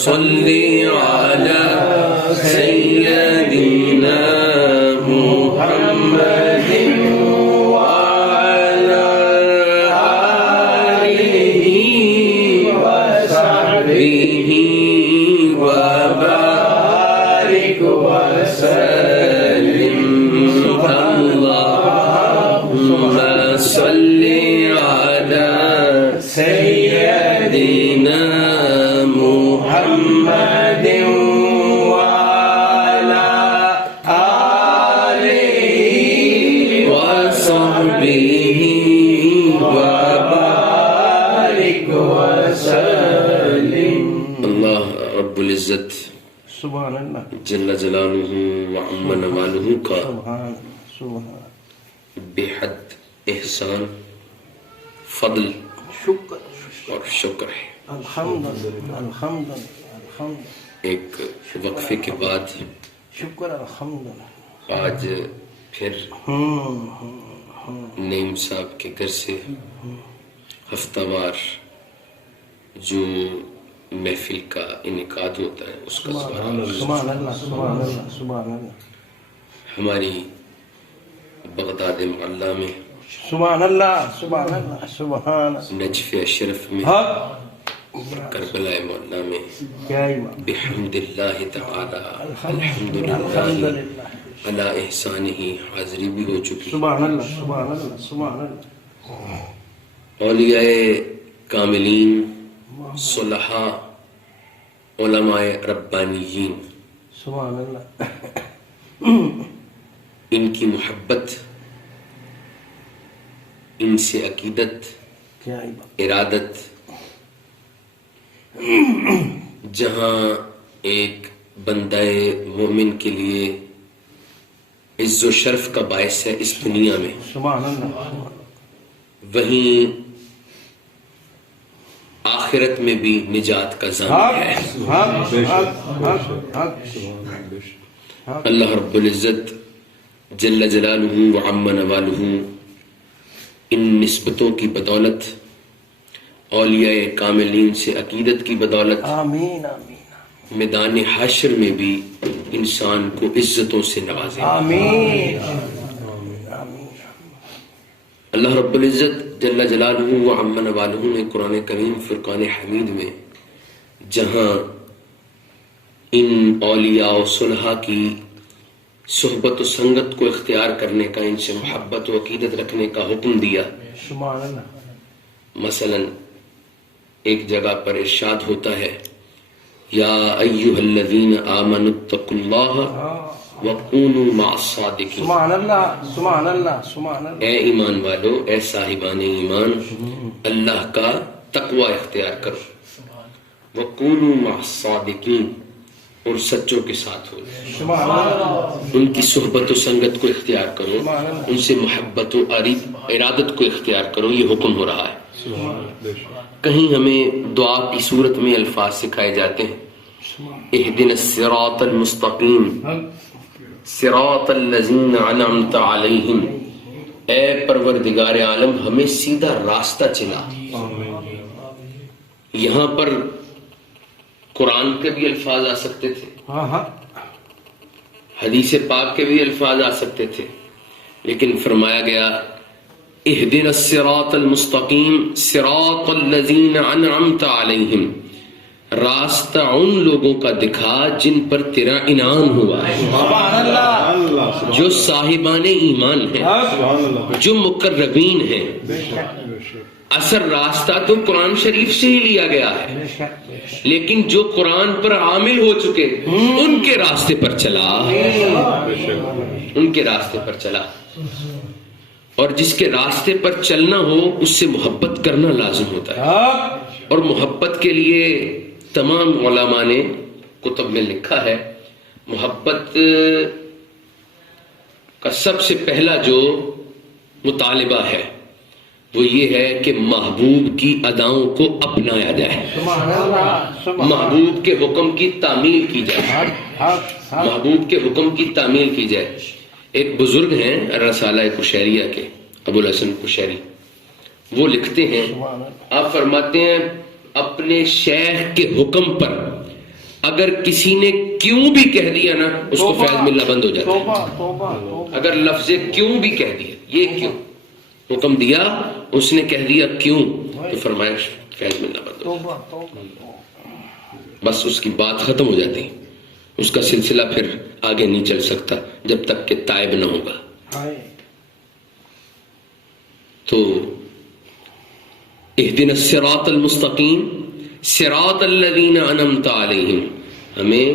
صل على سيدنا محمد وعلى آله وصحبه وبارك وسلم اللهم صل على سيدنا محمد وعلى آله وصحبه وبارك وسلم. اللہ رب العزت سبحان اللہ جل جلالہ وعم نوالہ کا سبحان بے حد احسان، فضل شکر اور شکر ہے. الحمدللہ الحمدللہ الحمدللہ ایک وقفے کے بعد شکر الحمدللہ. آج پھر نعیم صاحب کے گھر سے ہفتہ وار جو محفل کا انعقاد ہوتا ہے اس کا سبحان اللہ سبحان اللہ سبحان اللہ ہماری بغداد محلہ میں سبحان اللہ سبحان اللہ سبحان نجف اشرف میں حق کربلا محلہ میں کیا ایمان. بحمد اللہ تعالی الحمدللہ الحمدللہ علی احسانہ حاضری بھی ہو چکی. سبحان اللہ سبحان اللہ سبحان اللہ. اولیاء کاملین، صلحاء، علماء ربانیین، سبحان اللہ ان کی محبت، ان سے عقیدت، کیا ایمان. ارادت، جہاں ایک بندہ مومن کے لیے عز و شرف کا باعث ہے اس دنیا میں، سبحان اللہ وہیں آخرت میں بھی نجات کا ضامن ہے. حق حق حق حق. اللہ رب العزت جل جلالہ وعم نوالہ ان نسبتوں کی بدولت، اولیاء کاملین سے عقیدت کی بدولت، آمین آمین میدان حشر میں بھی انسان کو عزتوں سے نوازے. آمین. اللہ رب العزت جل جلالہ وعم نوالہ نے قرآن کریم فرقان حمید میں جہاں ان اولیاء و صلحاء کی صحبت و سنگت کو اختیار کرنے کا، ان سے محبت و عقیدت رکھنے کا حکم دیا، سبحان اللہ. مثلا ایک جگہ پر ارشاد ہوتا ہے یا ایھا الذین آمنوا اتقوا اللہ وکونوا مع الصادقین. سبحان اللہ سبحان اللہ سبحان اللہ. اے ایمان والو، اے صاحبان ایمان، اللہ کا تقوی اختیار کرو، وکونوا مع الصادقین، اور سچوں کے ساتھ ہو، سبحان اللہ ان کی صحبت و سنگت کو اختیار کرو، ان سے محبت و ارادت کو اختیار کرو. یہ حکم ہو رہا ہے. کہیں ہمیں دعا کی صورت میں الفاظ سکھائے جاتے ہیں اہدنا الصراط المستقیم صراط الذین انعمت علیہم، اے پروردگار عالم ہمیں سیدھا راستہ چلا. یہاں پر قرآن کے بھی الفاظ آ سکتے تھے، ہاں ہاں حدیث پاک کے بھی الفاظ آ سکتے تھے، لیکن فرمایا گیا اہدنا الصراط المستقیم صراط الذین انعمت علیہم، راستہ ان لوگوں کا دکھا جن پر تیرا انعام ہوا ہے، سبحان اللہ. جو صاحبان ایمان ہیں، جو مقربین ہیں. اثر راستہ تو قرآن شریف سے ہی لیا گیا ہے، لیکن جو قرآن پر عامل ہو چکے ان کے راستے پر چلا، ان کے راستے پر چلا. اور جس کے راستے پر چلنا ہو اس سے محبت کرنا لازم ہوتا ہے. اور محبت کے لیے تمام علماء نے کتب میں لکھا ہے، محبت کا سب سے پہلا جو مطالبہ ہے وہ یہ ہے کہ محبوب کی اداؤں کو اپنایا جائے، محبوب کے حکم کی تعمیل کی جائے، محبوب کے حکم کی تعمیل کی جائے. ایک بزرگ ہیں رسالہ قشیریہ کے، ابو الحسن قشیری، وہ لکھتے ہیں، آپ فرماتے ہیں اپنے شیخ کے حکم پر اگر کسی نے کیوں بھی کہہ دیا نا اس کو فیض ملنا بند ہو جاتا ہے. توبہ توبہ توبہ. اگر لفظ کیوں بھی کہہ دیا, یہ کیوں حکم دیا, اس نے کہہ دیا کیوں, تو فرمایا فیض ملنا بند ہو توبہ توبہ. جاتا, بس اس کی بات ختم ہو جاتی, اس کا سلسلہ پھر آگے نہیں چل سکتا جب تک کہ تائب نہ ہوگا. ہائے. تو اہدنا الصراط المستقیم صراط الذین انعمت علیہم, ہمیں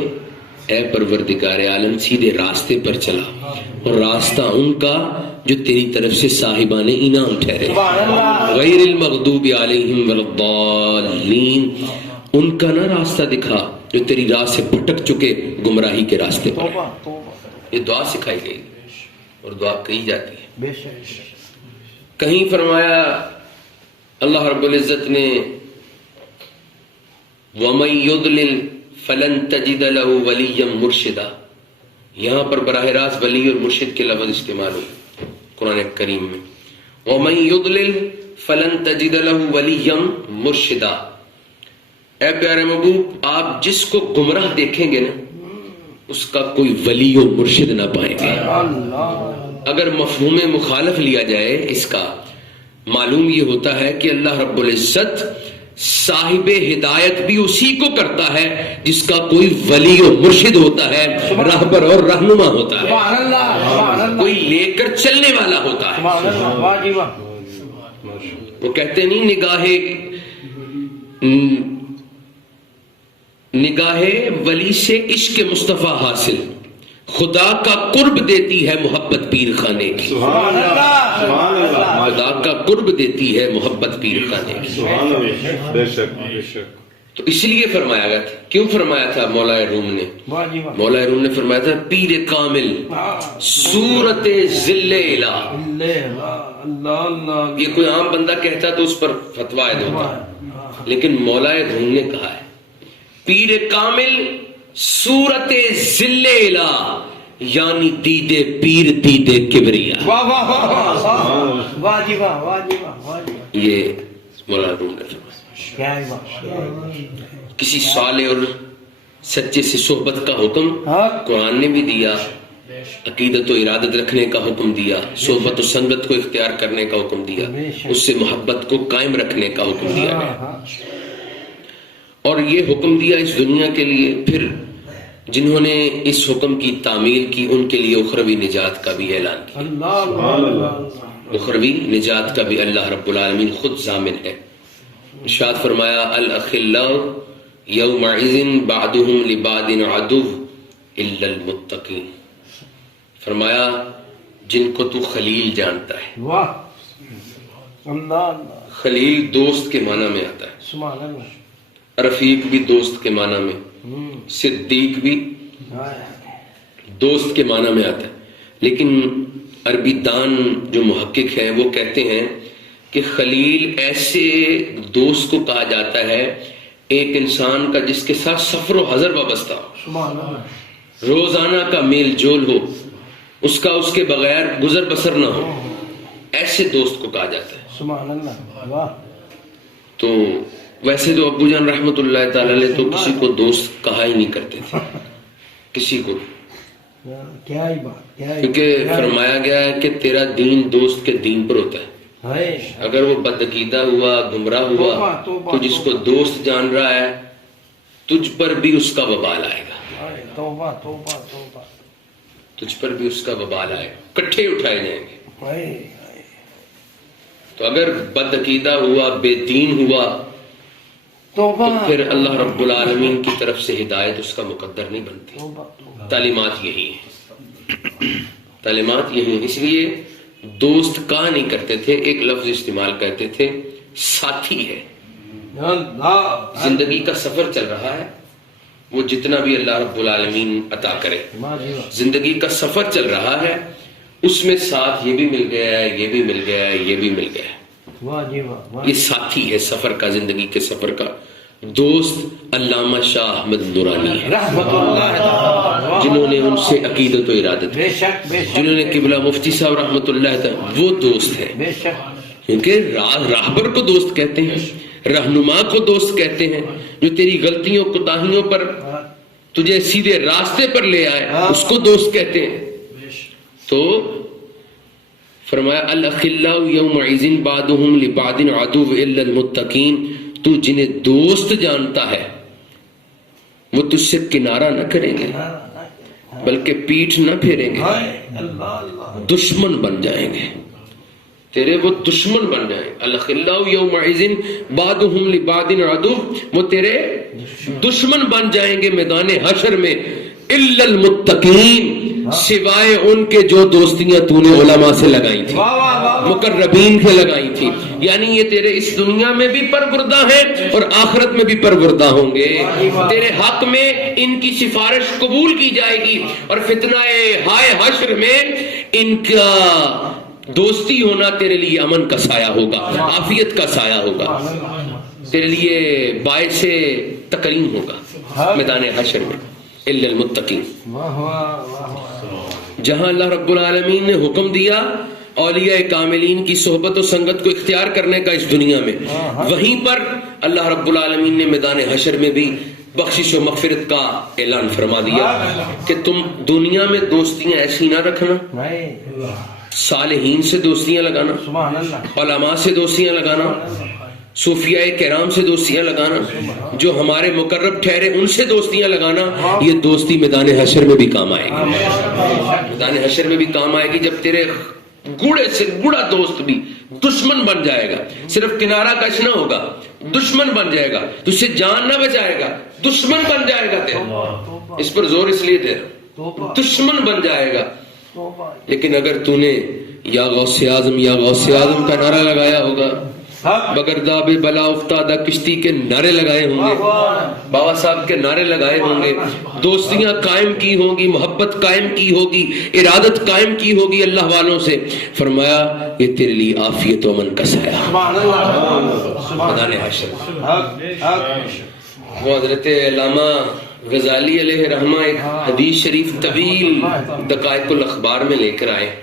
اے پروردگار عالم سیدھے راستے پر چلا, اور راستہ ان کا جو تیری طرف سے صاحبان انعام ٹھہرے, سبحان اللہ. غیر المغضوب علیہم ولا الضالین, ان کا نہ راستہ دکھا جو تیری راہ سے بھٹک چکے گمراہی کے راستے پر. توبہ توبہ. یہ دعا سکھائی گئی اور دعا کہی جاتی ہے. بے شک. کہیں فرمایا اللہ رب العزت نے وَمَن يُضْلِلْ فَلَن تَجِدَ لَهُ وَلِيًّا مُرْشِدًا, یہاں پر براہ راست ولی اور مرشد کے لفظ استعمال ہوئے قرآن کریم میں. وَمَن يُضْلِلْ فَلَن تَجِدَ لَهُ وَلِيًّا مُرْشِدًا, اے پیارے محبوب آپ جس کو گمراہ دیکھیں گے نا اس کا کوئی ولی و مرشد نہ پائیں گے. اللہ. اگر مفہوم مخالف لیا جائے اس کا, معلوم یہ ہوتا ہے کہ اللہ رب العزت صاحب ہدایت بھی اسی کو کرتا ہے جس کا کوئی ولی و مرشد ہوتا ہے, راہبر اور رہنما ہوتا ہے, سبحان اللہ. سبحان اللہ. کوئی لے کر چلنے والا ہوتا ہے. سبحان اللہ. واہ جی واہ. وہ کہتے نہیں نگاہ ولی سے عشق مصطفیٰ حاصل, خدا کا قرب دیتی ہے محبت پیر خانے کی. سبحان اللہ. سبحان اللہ. خدا کا قرب دیتی ہے محبت پیر خانے کی. سبحان اللہ. بے شک بے شک. تو اس لیے فرمایا گیا تھا, کیوں فرمایا تھا مولا روم نے, واہ جی واہ. مولا روم نے فرمایا تھا پیر کامل صورت ذل الہ. اللہ اللہ اللہ. یہ کوئی عام بندہ کہتا تو اس پر فتویٰ عائد ہوتا, لیکن مولا روم نے کہا ہے پیر کامل صورت ذل الہ, یعنی دیدے پیر دیدے کبریا. واہ واہ واہ. واہ جی واہ. واہ جی واہ. واہ جی واہ. یہ مولا روم نے فرمایا. کیا ہے واہ. کسی صالح اور سچے سے صحبت کا حکم قرآن نے بھی دیا, عقیدت و ارادت رکھنے کا حکم دیا, صحبت و سنگت کو اختیار کرنے کا حکم دیا, اس سے محبت کو قائم رکھنے کا حکم دیا گیا. اور یہ حکم دیا اس دنیا کے لیے, پھر جنہوں نے اس حکم کی تعمیل کی ان کے لیے اخروی نجات کا بھی اعلان کیا. اللہ. اخروی نجات کا بھی اللہ رب العالمین خود ضامن ہے. ارشاد فرمایا الاخلاء یومئذ بعضهم لبعض عدو الا المتقین, فرمایا جن کو تو خلیل جانتا ہے. واہ. اللہ اللہ. خلیل دوست کے معنی میں آتا ہے, سبحان اللہ. رفیق بھی دوست کے معنی میں, صدیق بھی دوست کے معنی میں آتا ہے. لیکن عربی دان جو محقق ہیں وہ کہتے ہیں کہ خلیل ایسے دوست کو کہا جاتا ہے ایک انسان کا جس کے ساتھ سفر و حضر وابستہ ہو, سبحان اللہ. روزانہ کا میل جول ہو, اس کا اس کے بغیر گزر بسر نہ ہو, ایسے دوست کو کہا جاتا ہے. سبحان اللہ. واہ. تو ویسے تو ابو جان رحمت اللہ تعالی علیہ تو کسی کو دوست کہا ہی نہیں کرتے تھے, کسی کو, کیا ہی بات. کیا ہی. کیونکہ فرمایا گیا ہے کہ تیرا دین دوست کے دین پر ہوتا ہے. اگر وہ بدعقیدہ ہوا, گمراہ ہوا, تو جس کو دوست جان رہا ہے تجھ پر بھی اس کا وبال آئے گا. توبہ توبہ توبہ. تجھ پر بھی اس کا وبال آئے گا, کٹھے اٹھائے جائیں گے. ہائے. تو اگر بدعقیدہ ہوا, بے دین ہوا, توبہ. تو پھر اللہ رب العالمین کی طرف سے ہدایت اس کا مقدر نہیں بنتی. توبہ توبہ. تعلیمات یہی ہیں, تعلیمات یہی ہیں. اس لیے دوست کہا نہیں کرتے تھے, ایک لفظ استعمال کرتے تھے ساتھی ہے. اللہ. زندگی کا سفر چل رہا ہے, وہ جتنا بھی اللہ رب العالمین عطا کرے, زندگی کا سفر چل رہا ہے, اس میں ساتھ یہ بھی مل گیا ہے, یہ بھی مل گیا ہے, یہ بھی مل گیا ہے. واہ جی واہ. یہ ساتھی ہے سفر کا, زندگی کے سفر کا. دوست علامہ شاہ احمد نورانی ہے, رحمت اللہ. جنہوں نے ان سے عقیدت و ارادت, بے شک بے شک. جنہوں نے قبلہ مفتی صاحب رحمت اللہ تعالی, وہ دوست ہے. بے شک. کیونکہ راہبر کو دوست کہتے ہیں, رہنما کو دوست کہتے ہیں, جو تیری غلطیوں کوتاہیوں پر تجھے سیدھے راستے پر لے آئے اس کو دوست کہتے ہیں. تو فرمایا الاخلاء یومئذ بعضهم لبعض عدو الا المتقین. تو جنہیں دوست جانتا ہے وہ تجھ سے کنارہ نہ کریں گے بلکہ پیٹھ نہ پھیریں گے, دشمن بن جائیں گے تیرے, وہ دشمن بن جائیں. الاخلاء یومئذ بعضهم لبعض عدو, وہ تیرے دشمن بن جائیں گے میدان حشر میں. الا المتقین, سوائے ان کے جو دوستیاں تو نے علماء سے لگائی تھی, مقربین سے لگائی تھی. یعنی یہ تیرے اس دنیا میں بھی پروردہ ہیں اور آخرت میں بھی پروردہ ہوں گے. تیرے حق میں ان کی سفارش قبول کی جائے گی اور فتنہ ہائے حشر میں ان کا دوستی ہونا تیرے لیے امن کا سایہ ہوگا, عافیت کا سایہ ہوگا, تیرے لیے باعث تکریم ہوگا میدان حشر میں. الا المتقین. جہاں اللہ رب العالمین نے حکم دیا اولیاء کاملین کی صحبت و سنگت کو اختیار کرنے کا اس دنیا میں, وہیں پر اللہ رب العالمین نے میدان حشر میں بھی بخشش و مغفرت کا اعلان فرما دیا کہ تم دنیا میں دوستیاں ایسی نہ رکھنا, صالحین سے دوستیاں لگانا, علماء سے دوستیاں لگانا, صوفیاء کرام سے دوستیاں لگانا, جو ہمارے مقرب ٹھہرے ان سے دوستیاں لگانا. یہ دوستی میدان حشر میں بھی کام آئے گی, میدان حشر میں بھی کام آئے گی. جب تیرے گوڑے سے گوڑا دوست بھی دشمن بن جائے گا, صرف کنارہ کش نہ ہوگا, دشمن بن جائے گا, تجھ سے جان نہ بچائے گا, دشمن بن جائے گا تیرا. اس پر زور اس لیے دے رہا, دشمن بن جائے گا. لیکن اگر تو نے یا غوث اعظم یا غوث اعظم کا نعرہ لگایا ہوگا, بگرداب بلا افتادہ کشتی کے نعرے لگائے ہوں گے, بابا صاحب کے نعرے لگائے ہوں گے, دوستیاں قائم کی ہوں گی, محبت قائم کی ہوگی, ارادت قائم کی ہوگی اللہ والوں سے, فرمایا یہ تیرے لیے عافیت و امن کا سایہ میدان حشر. وہ حضرت علامہ غزالی علیہ رحمہ ایک حدیث شریف طویل دقائق الاخبار میں لے کر آئے,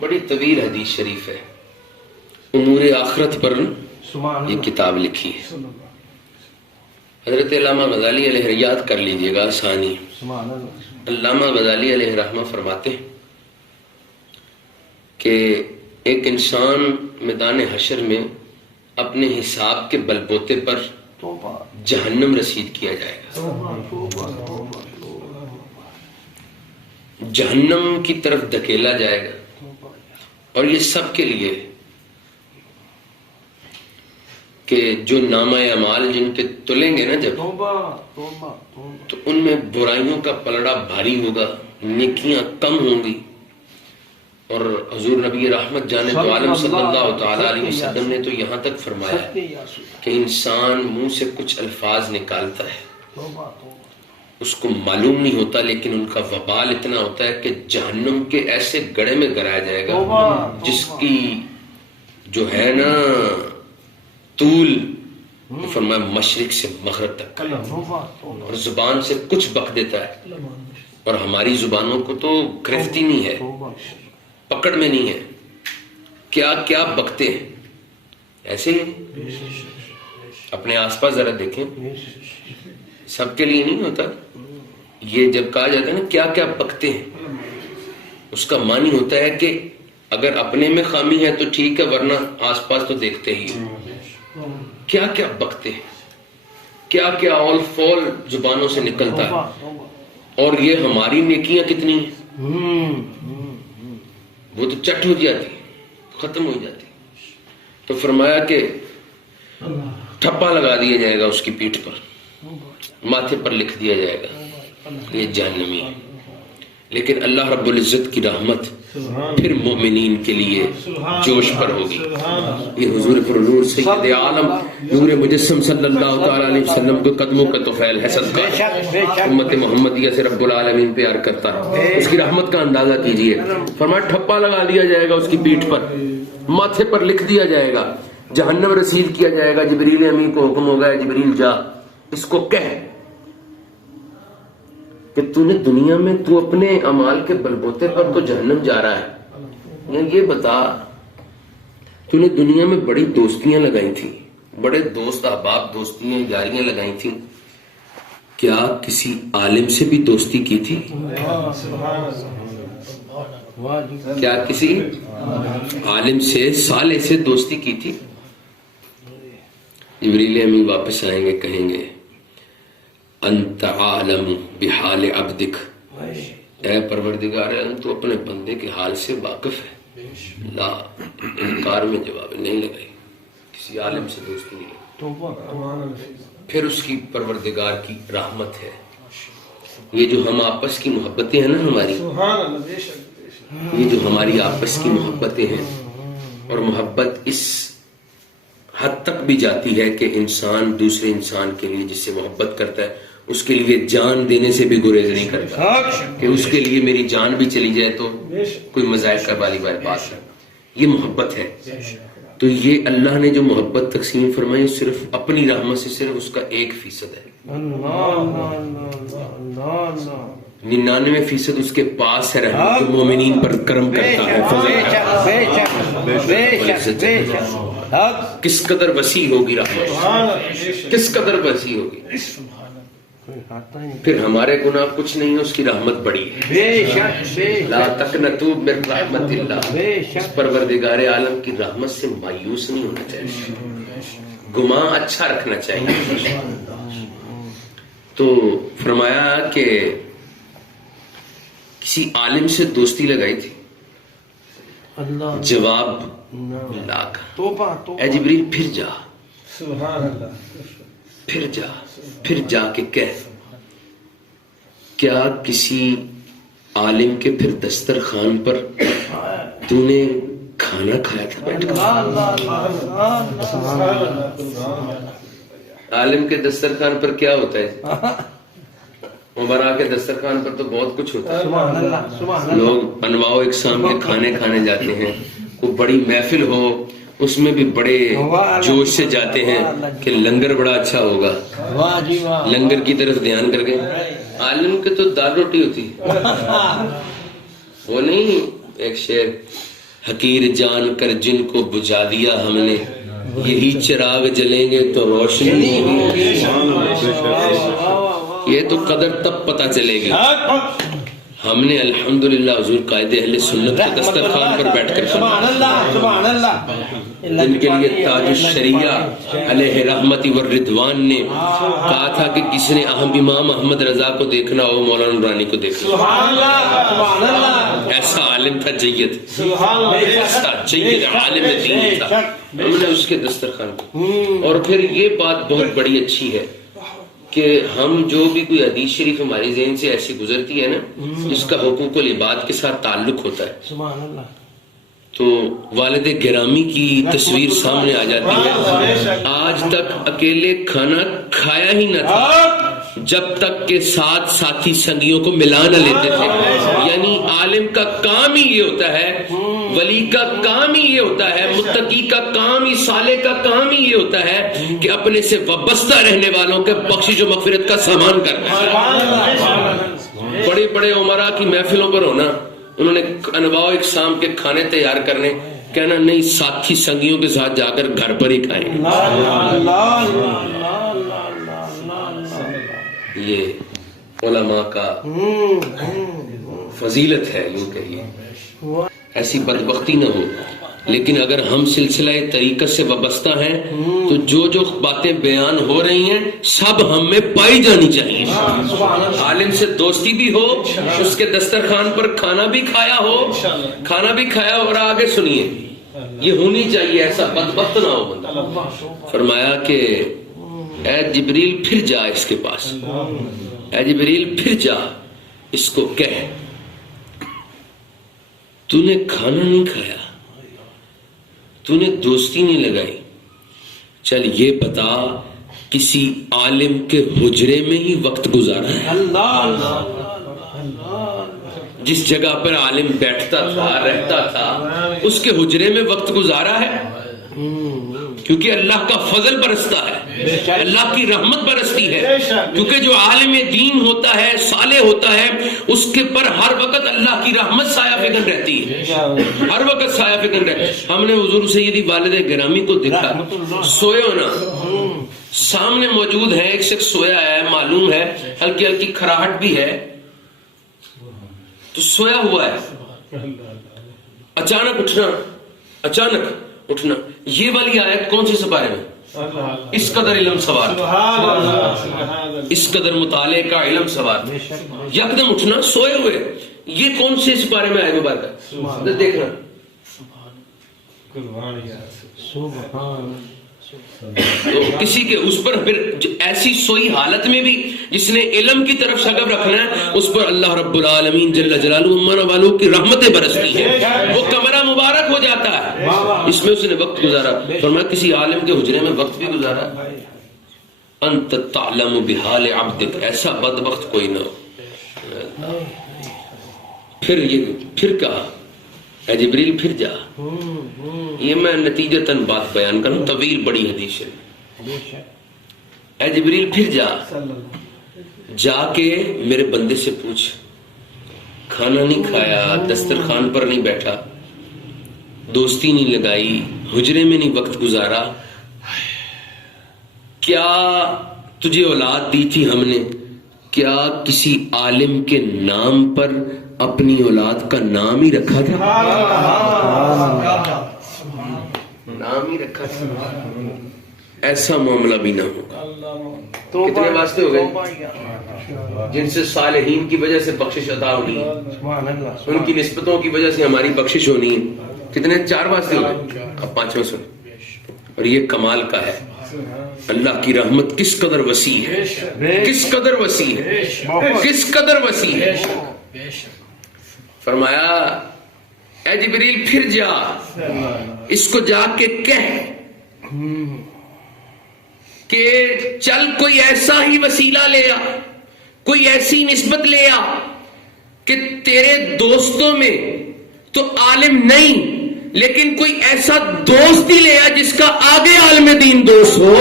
بڑی طویل حدیث شریف ہے, امور آخرت پر یہ کتاب لکھی ہے. حضرت علامہ غزالی علیہ, یاد کر لیجئے گا آسانی. علامہ غزالی علیہ رحمہ فرماتے ہیں کہ ایک انسان میدان حشر میں اپنے حساب کے بلبوتے پر جہنم رسید کیا جائے گا, جہنم کی طرف دھکیلا جائے گا. اور یہ سب کے لیے کہ جو نامہ اعمال جن کے تلیں گے نا جب, تو ان میں برائیوں کا پلڑا بھاری ہوگا, نیکیاں کم ہوں گی. اور حضور نبی رحمت جانب عالم صلی اللہ تعالی علیہ وسلم نے تو یہاں تک فرمایا کہ انسان منہ سے کچھ الفاظ نکالتا ہے, اس کو معلوم نہیں ہوتا, لیکن ان کا وبال اتنا ہوتا ہے کہ جہنم کے ایسے گڑھے میں گرایا جائے گا جس کی جو ہے نا طول, فرمایا مشرق سے مغرب تک, اور زبان سے کچھ بک دیتا ہے. اور ہماری زبانوں کو تو گرفت ہی نہیں ہے, پکڑ میں نہیں ہے, کیا کیا بکتے ہیں. ایسے ہی اپنے آس پاس ذرا دیکھیں, سب کے لیے نہیں ہوتا. یہ جب کہا جاتا ہے نا کیا کیا بکتے ہیں, اس کا معنی ہوتا ہے کہ اگر اپنے میں خامی ہے تو ٹھیک ہے, ورنہ آس پاس تو دیکھتے ہی. کیا کیا بکتے ہیں, کیا کیا اول فول زبانوں سے نکلتا ہے. اور یہ ہماری نیکیاں کتنی ہیں, وہ تو چٹ ہو جاتی, ختم ہو جاتی. تو فرمایا کہ ٹھپا لگا دیا جائے گا اس کی پیٹھ پر, ماتھے پر لکھ دیا جائے گا یہ جہنمی ہے. لیکن اللہ رب العزت کی رحمت پھر مومنین کے لیے جوش پر ہوگی. یہ حضور پر نور سید عالم نور مجسم صلی اللہ تعالی علیہ وسلم کے قدموں کا طفیل ہے صدقہ امت محمدیہ سے رب العالمین پیار کرتا ہے. اس کی رحمت کا اندازہ کیجئے. فرمایا ٹھپا لگا دیا جائے گا اس کی پیٹھ پر, ماتھے پر لکھ دیا جائے گا, جہنم رسید کیا جائے گا. جبریل امین کو حکم ہوگا, جبریل جا اس کو کہہ کہ تو نے دنیا میں تو اپنے اعمال کے بلبوتے پر تو جہنم جا رہا ہے. یہ بتا, تو نے دنیا میں بڑی دوستیاں لگائی تھیں, بڑے دوست احباب دوستیاں یاریاں لگائی تھیں, کیا کسی عالم سے بھی دوستی کی تھی؟ کیا کسی عالم سے صالح سے دوستی کی تھی؟ جبریل امین واپس آئیں گے، کہیں گے انت عالم بحال عبدک، اے پروردگار عالم تو اپنے بندے کے حال سے واقف ہے. لا، انکار میں جواب نہیں لگائی، کسی عالم سے دوستی نہیں لگائی. پھر اس کی پروردگار کی رحمت ہے. یہ جو ہم آپس کی محبتیں ہیں نا ہماری، یہ جو ہماری آپس کی محبتیں ہیں، اور محبت اس حد تک بھی جاتی ہے کہ انسان دوسرے انسان کے لیے جس سے محبت کرتا ہے اس کے لیے جان دینے سے بھی گریز نہیں کرتا کہ اس کے لیے میری جان بھی چلی جائے تو کوئی مذائقہ والی بات ہے. یہ محبت ہے. تو یہ اللہ نے جو محبت تقسیم فرمائی صرف اپنی رحمت سے صرف اس کا 1% ہے. 99% اس کے پاس ہے رحمت، جو مومنین پر کرم کرتا ہے، فضل کرتا ہے. کس قدر وسیع ہوگی رحمت، کس قدر وسیع ہوگی. پھر ہمارے گناہ کچھ نہیں ہے، اس کی رحمت بڑی ہے. لا تقنطوا من رحمت اللہ، اس پروردگار عالم کی رحمت سے مایوس نہیں ہونا چاہیے، گمان اچھا رکھنا چاہیے. تو فرمایا کہ کسی عالم سے دوستی لگائی تھی. جواب لاکھ، اے جبریل پھر جا، پھر جا کے کہہ کیا کسی عالم کے پھر دسترخوان پر تو نے کھانا کھایا تھا بیٹھ کر؟ عالم کے دسترخوان پر کیا ہوتا ہے؟ عمرا کے دسترخوان پر تو بہت کچھ ہوتا ہے. لوگ انواع و اقسام کے کھانے کھانے جاتے ہیں. کوئی بڑی محفل ہو اس میں بھی بڑے جوش سے جاتے ہیں کہ لنگر بڑا اچھا ہوگا، لنگر کی طرف دھیان کر کے. عالم کے تو دال روٹی ہوتی ہے. وہ نہیں ایک شعر، حقیر جان کر جن کو بجھا دیا ہم نے، یہی چراغ جلیں گے تو روشنی ہوگی. یہ تو قدر تب پتہ چلے گی. ہم نے الحمدللہ حضور قائد اہل سنت کے دسترخوان پر بیٹھ کر ان کے لیے تاج الشریعہ علیہ رحمت والرضوان نے کہا تھا کہ کسی نے اہم امام احمد رضا کو دیکھنا ہو مولانا نورانی کو دیکھنا. ایسا عالم تھا جید، ایسا جید عالم دین تھا. ہم نے اس کے دسترخوان کو. اور پھر یہ بات بہت بڑی اچھی ہے کہ ہم جو بھی کوئی حدیث شریف ہماری ذہن سے ایسی گزرتی ہے نا جس کا حقوق العباد کے ساتھ تعلق ہوتا ہے، تو والد گرامی کی تصویر سامنے آ جاتی ہے. آج تک اکیلے کھانا کھایا ہی نہ تھا جب تک کہ ساتھ ساتھی سنگیوں کو ملا نہ لیتے تھے. یعنی عالم کا کام ہی یہ ہوتا ہے، ولی کا کام ہی یہ ہوتا ہے، متقی کا کام ہی، صالح کا کام ہی یہ ہوتا ہے کہ اپنے سے وابستہ رہنے والوں کے بخشش و مغفرت کا سامان کرنا. بڑے بڑے عمرا کی محفلوں پر ہونا، انہوں نے انواع و اقسام کے کھانے تیار کرنے، کہنا نہیں ساتھی سنگیوں کے ساتھ جا کر گھر پر ہی کھائیں. یہ علماء کا فضیلت ہے، یوں کہیے. ایسی بدبختی نہ ہو، لیکن اگر ہم سلسلہ طریقت سے وابستہ ہیں تو جو باتیں بیان ہو رہی ہیں سب ہم میں پائی جانی چاہیے. عالم سے دوستی بھی ہو، اس کے دسترخوان پر کھانا بھی کھایا ہو، اور آگے سنیے یہ ہونی چاہیے. ایسا بدبخت نہ ہو بندہ. فرمایا کہ اے جبریل پھر جا اس کے پاس، اے جبریل پھر جا اس کو کہہ تو نے کھانا نہیں کھایا، تو نے دوستی نہیں لگائی. چل یہ بتا کسی عالم کے حجرے میں ہی وقت گزارا ہے؟ جس جگہ پر عالم بیٹھتا تھا رہتا تھا اس کے حجرے میں وقت گزارا ہے؟ کیونکہ اللہ کا فضل برستا ہے، اللہ کی رحمت برستی ہے. کیونکہ جو عالم دین ہوتا ہے، صالح ہوتا ہے، اس کے پر ہر وقت اللہ کی رحمت سایہ فکن رہتی ہے، ہر وقت سایہ فکن رہتی ہے. ہم نے حضور سیدی والد گرامی کو دیکھا سوئے ہونا، سامنے موجود ہے، ایک شخص سویا ہے، معلوم ہے ہلکی ہلکی کھراہٹ بھی ہے تو سویا ہوا ہے، اچانک اٹھنا. یہ والی آیت کون سے سپارے میں؟ اس قدر علم سوار، اس قدر مطالعے کا علم سوار، یکدم اٹھنا سوئے ہوئے. یہ کون سے سپارے میں آئے مبارکہ؟ دیکھنا تو کسی کے اس پر پھر ایسی سوئی حالت میں بھی جس نے علم کی طرف شغف رکھنا ہے، اس پر اللہ رب العالمین جل جلالہ امانہ والوں کی رحمتیں برستی ہیں، وہ کمرہ مبارک ہو جاتا ہے. اس میں اس نے وقت گزارا، فرمایا کسی عالم کے حجرے میں وقت بھی گزارا. انت تعلم بحال عبدک، ایسا بدبخت کوئی نہ ہو. پھر کہا اے جبریل پھر جا. یہ میں نتیجتاً بات بیان کروں، طویل بڑی حدیث ہے. اے جبریل پھر جا کے میرے بندے سے پوچھ، کھانا نہیں کھایا، دسترخوان پر نہیں بیٹھا، دوستی نہیں لگائی، حجرے میں نہیں وقت گزارا، کیا تجھے اولاد دی تھی ہم نے؟ کیا کسی عالم کے نام پر اپنی اولاد کا نام ہی رکھا تھا؟ نام ہی رکھا تھا. ایسا معاملہ بھی نہ ہوگا. کتنے واسطے ہو گئے جن سے صالحین کی وجہ سے بخشش عطا ہونی ہے، ان کی نسبتوں کی وجہ سے ہماری بخشش ہونی ہے. کتنے؟ 4 واسطے ہو گئے. اب 5واں سن. اور یہ کمال کا ہے، اللہ کی رحمت کس قدر وسیع ہے، کس قدر وسیع ہے، کس قدر وسیع ہے. فرمایا اے جبریل پھر جا، اس کو جا کے کہہ کہ چل کوئی ایسا ہی وسیلہ لے آ، کوئی ایسی نسبت لے آ کہ تیرے دوستوں میں تو عالم نہیں لیکن کوئی ایسا دوست ہی لے آ جس کا آگے عالم دین دوست ہو،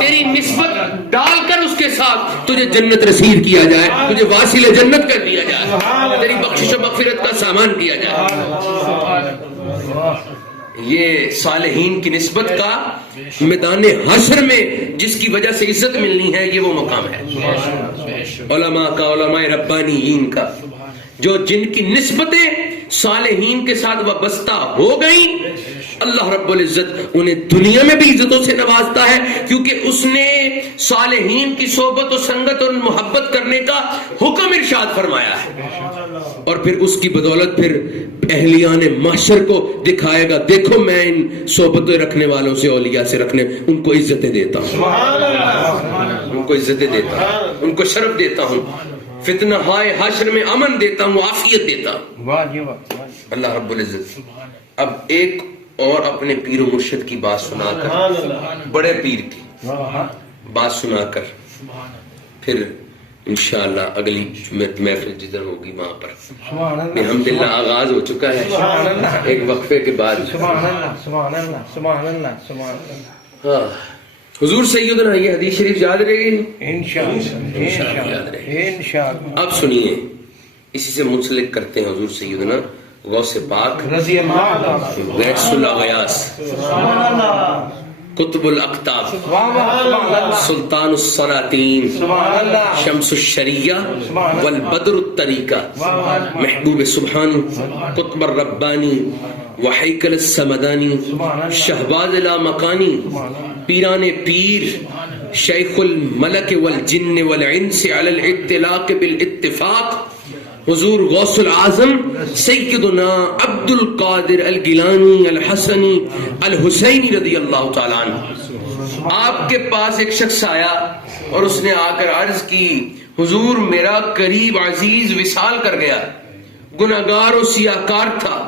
تیری نسبت ڈال کر اس کے ساتھ تجھے جنت رسید کیا جائے، تجھے واصل جنت کر دیا جائے، تیری بخشش و مغفرت کا سامان کیا جائے. یہ صالحین کی نسبت کا میدان حشر میں جس کی وجہ سے عزت ملنی ہے، یہ وہ مقام ہے علماء کا، علماء ربانیین کا، جو جن کی نسبتیں صالحین کے ساتھ وابستہ ہو گئیں. اللہ رب العزت انہیں دنیا میں بھی عزتوں سے نوازتا ہے، کیونکہ اس نے صالحین کی صحبت و سنگت اور محبت کرنے کا حکم ارشاد فرمایا ہے، اور پھر اس کی بدولت پھر اہلیان محشر کو دکھائے گا، دیکھو میں ان صحبتیں رکھنے والوں سے، اولیاء سے رکھنے، ان کو عزتیں دیتا ہوں، ان کو عزتیں دیتا ہوں، ان کو شرف دیتا ہوں، فتنہ ہائے حشر میں امن دیتا ہوں، عافیت دیتا ہوں. اللہ رب العزت اب ایک اور اپنے پیر و مرشد کی بات سنا کر، بڑے پیر کی بات سنا کر پھر انشاءاللہ اگلی محفل جدھر ہوگی وہاں پر الحمدللہ آغاز ہو چکا ہے ایک وقفے کے بعد. ہاں حضور سیدنا یہ حدیث شریف یاد رہے گی انشاءاللہ. اب سنیے، اسی سے منسلک کرتے ہیں حضور سیدنا غوث پاک رضی اللہ غیث الاغیاث قطب الاقطاب سلطان السلاطین شمس الشریعہ والبدر الطریقہ محبوب سبحانی قطب الربانی وحیکل السمدانی شہباز لامکانی پیران پیر شیخ الملک والجن والعنس علی الاطلاق بالاتفاق حضور غوث العظم سیدنا عبد القادر الگیلانی الحسنی الحسینی رضی اللہ تعالیٰ عنہ. آپ کے پاس ایک شخص آیا اور اس نے آ کر عرض کی، حضور میرا قریب عزیز وصال کر گیا، گناہگار و سیاہکار تھا،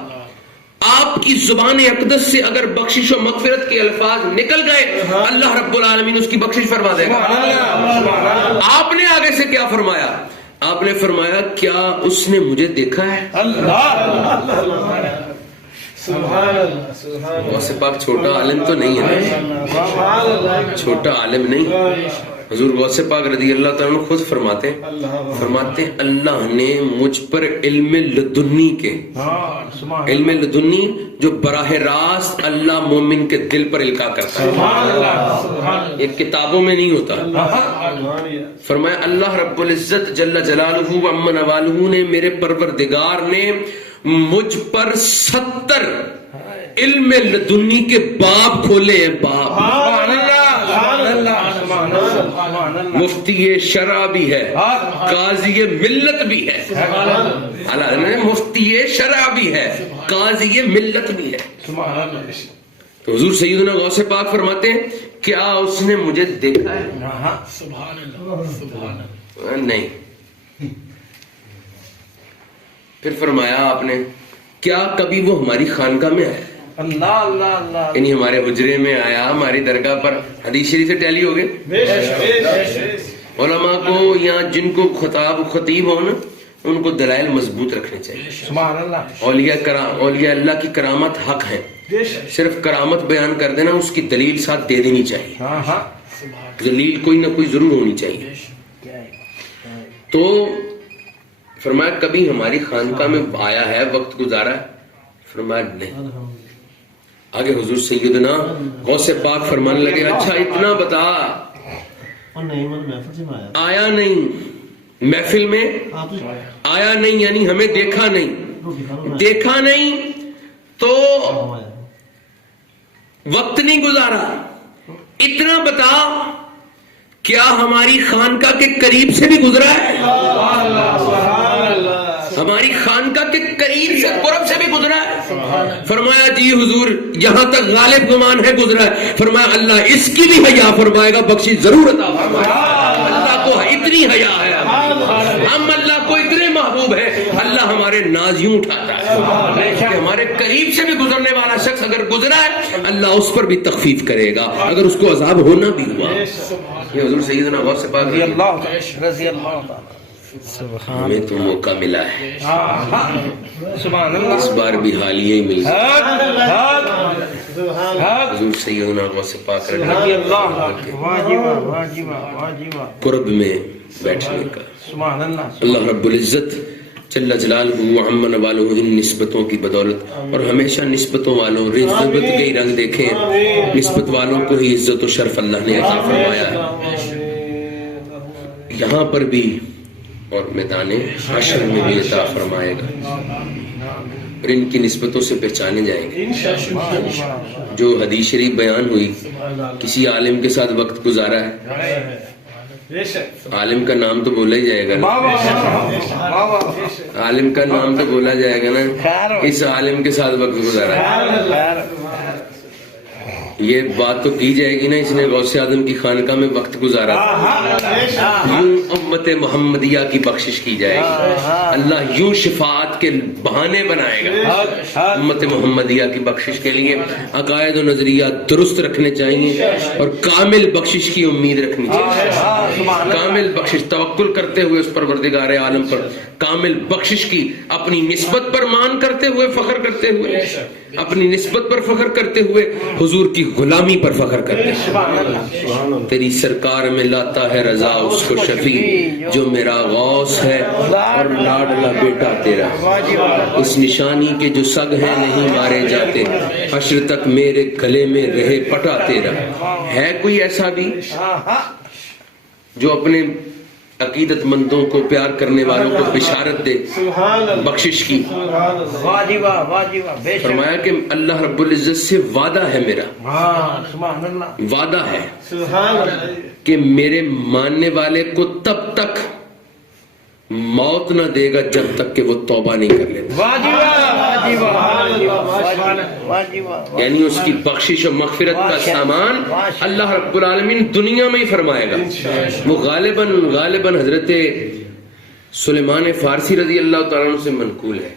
آپ کی زبان اقدس سے اگر بخشش و مغفرت کے الفاظ نکل گئے اللہ رب العالمین اس کی بخشش فرما دے گا. آپ نے آگے سے کیا فرمایا؟ آپ نے فرمایا کیا اس نے مجھے دیکھا ہے؟ غوث پاک چھوٹا عالم تو نہیں ہے، چھوٹا عالم نہیں. حضور غوث پاک رضی اللہ تعالیٰ عنہ خود فرماتے ہیں اللہ نے مجھ پر علم لدنی کے، علم لدنی جو براہ راست اللہ مومن کے دل پر القاء کرتا ہے، یہ کتابوں میں نہیں ہوتا۔ فرمایا اللہ رب العزت جل جلالہ و عم نوالہ نے، میرے پروردگار نے مجھ پر 70 علم لدنی کے باب کھولے ہیں، باب۔ مفتی شرع بھی ہے، قاضی ملت بھی ہے، مفتی شرع بھی ہے، قاضی ملت بھی ہے۔ تو حضور سیدنا غوث پاک فرماتے ہیں کیا اس نے مجھے دیکھا ہے؟ نہیں۔ پھر فرمایا آپ نے کیا کبھی وہ ہماری خانقاہ میں آیا؟ اللہ اللہ اللہ، یعنی ہمارے حجرے میں آیا، ہماری درگاہ پر؟ حدیث شریف سے ٹیلی ہو گئے۔ علماء کو یا جن کو خطیب ہو نا، ان کو دلائل مضبوط رکھنے چاہیے۔ سبحان اللہ۔ اولیاء اللہ کی کرامت حق ہے، صرف کرامت بیان کر دینا، اس کی دلیل ساتھ دے دینی چاہیے، دلیل کوئی نہ کوئی ضرور ہونی چاہیے۔ تو فرمایا کبھی ہماری خانقاہ میں آیا ہے، وقت گزارا ہے؟ فرمایا نہیں۔ آگے حضور سیدنا غوث پاک فرمانے لگے اچھا اتنا بتا، آیا نہیں محفل میں، آیا نہیں یعنی ہمیں دیکھا نہیں، دیکھا نہیں تو وقت نہیں گزارا، اتنا بتا کیا ہماری خانقاہ کے قریب سے بھی گزرا ہے؟ ہماری خانقاہ کے قریب سے، قرب سے بھی گزرا ہے؟ فرمایا جی حضور یہاں تک غالب گمان ہے گزرا ہے۔ فرمایا اللہ اس کی بھی حیا فرمائے گا، بخشش ضرور عطا فرمائے گا۔ اللہ کو اتنی حیا ہے، ہم اللہ کو اتنے محبوب ہے، اللہ ہمارے ناز یوں اٹھاتا ہے کہ ہمارے قریب سے بھی گزرنے والا شخص اگر گزرا ہے اللہ اس پر بھی تخفیف کرے گا، اگر اس کو عذاب ہونا بھی ہوا۔ یہ حضور سیدنا غوث پاک رضی اللہ تعالی، ہمیں تو موقع ملا ہے، اس بار بھی حالیہ ہی مل گیا۔ حضور سیدنا غوث پاک رضی اللہ قرب میں بیٹھنے کا، اللہ رب العزت جل جلالہ و عم نوالہ ان نسبتوں کی بدولت، اور ہمیشہ نسبتوں والوں نسبت کے ہی رنگ دیکھیں، نسبت والوں کو ہی عزت و شرف اللہ نے عطا فرمایا ہے، یہاں پر بھی اور میدان حشر میں بھی عطا فرمائے گا، اور ان کی نسبتوں سے پہچانے جائیں گے۔ جو حدیث شریف بیان ہوئی، کسی عالم کے ساتھ وقت گزارا ہے، عالم کا نام تو بولا ہی جائے گا نا، عالم کا نام تو بولا جائے گا نا، اس عالم کے ساتھ وقت گزارا ہے، یہ بات تو کی جائے گی نا اس نے غوث اعظم کی خانقاہ میں وقت گزارا، یوں امت محمدیہ کی بخشش کی جائے گی، اللہ یوں شفاعت کے بہانے بنائے گا امت محمدیہ کی بخشش کے لیے۔ عقائد و نظریات درست رکھنے چاہیے اور کامل بخشش کی امید رکھنی چاہیے، کامل بخشش، توکل کرتے ہوئے اس پروردگار عالم پر، کامل بخشش کی، اپنی نسبت پر مان کرتے ہوئے، فخر کرتے ہوئے، اپنی نسبت پر فخر کرتے ہوئے، حضور کی غلامی پر فخر کرتے ہیں۔ تیری سرکار میں لاتا ہے رضا اس کو شفیع، جو میرا غوث ہے اور لاڈلا بیٹا تیرا، اس نشانی کے جو سگ ہیں نہیں مارے جاتے، حشر تک میرے گلے میں رہے پٹا تیرا۔ ہے کوئی ایسا بھی جو اپنے عقیدت مندوں کو، پیار کرنے والوں کو بشارت دے بخشش کی؟ فرمایا کہ اللہ رب العزت سے وعدہ ہے میرا، وعدہ ہے کہ میرے ماننے والے کو تب تک موت نہ دے گا جب تک کہ وہ توبہ نہیں کر لیتا، یعنی اس کی بخشش و مغفرت کا سامان اللہ رب العالمین دنیا میں ہی فرمائے گا۔ وہ غالباً حضرت سلیمان فارسی رضی اللہ تعالیٰ عنہ سے منقول ہے۔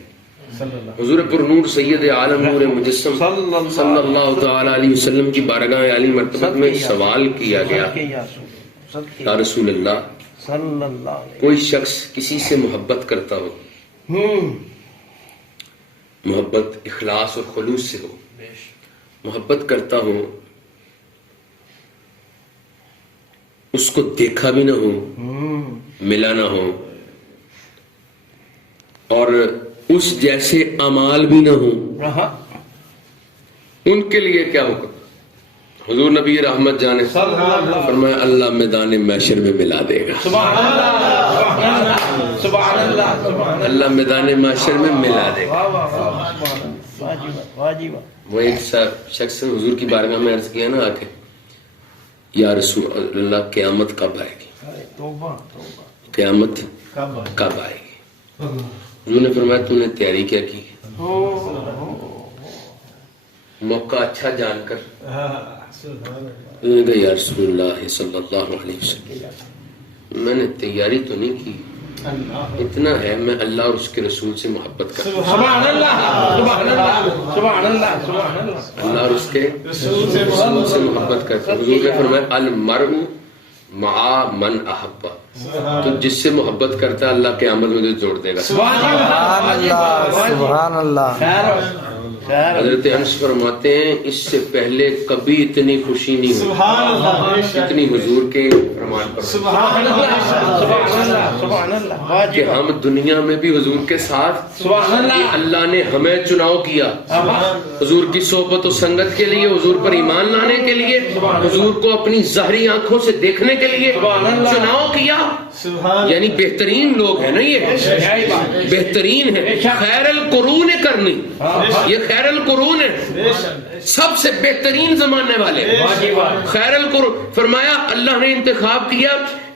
حضور پر نور سید عالم نور مجسم صلی اللہ تعالیٰ علیہ وسلم کی بارگاہ عالی مرتبہ میں سوال کیا گیا، یا رسول اللہ کوئی شخص کسی سے محبت کرتا ہو، محبت اخلاص اور خلوص سے ہو، محبت کرتا ہو اس کو دیکھا بھی نہ ہو, ملا نہ ہو, اور اس جیسے اعمال بھی نہ ہوں, ان کے لیے کیا حکم؟ حضور نبی رحمت جانے فرمایا اللہ میدان محشر میں ملا دے گا. سبحان اللہ, سبحان اللہ, اللہ میدان محشر میں ملا دے گا. وہ ایک شخص نے حضور کی بارگاہ میں عرض کیا نا آ کے, یا رسول اللہ قیامت کب آئے گی؟ قیامت کب آئے گی؟ حضور نے فرمایا تو نے تیاری کیا کی؟ موقع اچھا جان کر انہوں نے کہا یا رسول اللہ صلی اللہ علیہ وسلم میں نے تیاری تو نہیں کی, اتنا ہے میں اللہ اور اس کے رسول سے محبت کرتا ہوں. سبحان اللہ, سبحان اللہ, سبحان اللہ, سبحان اللہ. اللہ اور اس کے رسول سے محبت کرتا ہوں. حضور نے فرمایا المرء مع من احب, تو جس سے محبت کرتا ہے اللہ قیامت میں جوڑ دے گا. سبحان اللہ, سبحان اللہ. حضرت انس فرماتے ہیں اس سے پہلے کبھی اتنی خوشی نہیں ہوئی اتنی حضور کے فرمان پر کہ ہم دنیا میں بھی حضور کے ساتھ, اللہ نے ہمیں چناؤ کیا حضور کی صحبت و سنگت کے لیے, حضور پر ایمان لانے کے لیے, حضور کو اپنی ظاہری آنکھوں سے دیکھنے کے لیے چناؤ کیا. یعنی بہترین لوگ ہیں نا, یہ بہترین ہے. خیر القرون کرنی, یہ خیر القرون ہے, سب سے بہترین زمانے والے. خیر القرون فرمایا اللہ نے انتخاب کیا.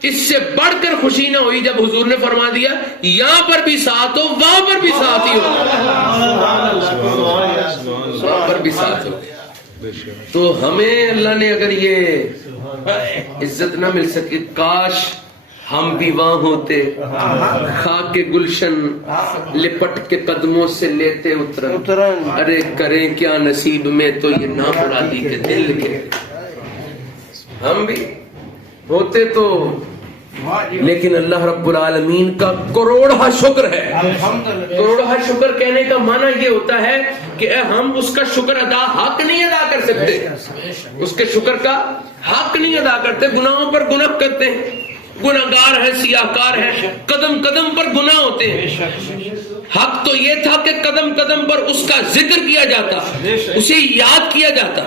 اس سے بڑھ کر خوشی نہ ہوئی جب حضور نے فرما دیا یہاں پر بھی ساتھ ہو وہاں پر بھی ساتھ ہی ہو, وہاں پر بھی ساتھ ہو. تو ہمیں اللہ نے اگر یہ عزت نہ مل سکی, کاش ہم بھی وہاں ہوتے, خاک کے گلشن لپٹ کے قدموں سے لیتے اترن. ارے کریں کیا نصیب میں تو یہ نامرادی کے دل کے. ہم بھی ہوتے تو, لیکن اللہ رب العالمین کا کروڑہ شکر ہے. کروڑہ شکر کہنے کا معنی یہ ہوتا ہے کہ ہم اس کا شکر حق نہیں ادا کر سکتے, اس کے شکر کا حق نہیں ادا کرتے, گناہوں پر گناہ کرتے ہیں, گناہگار ہیں, سیاہکار ہیں, قدم قدم پر گناہ ہوتے ہیں. حق تو یہ تھا کہ قدم قدم پر اس کا ذکر کیا جاتا, اسے یاد کیا جاتا,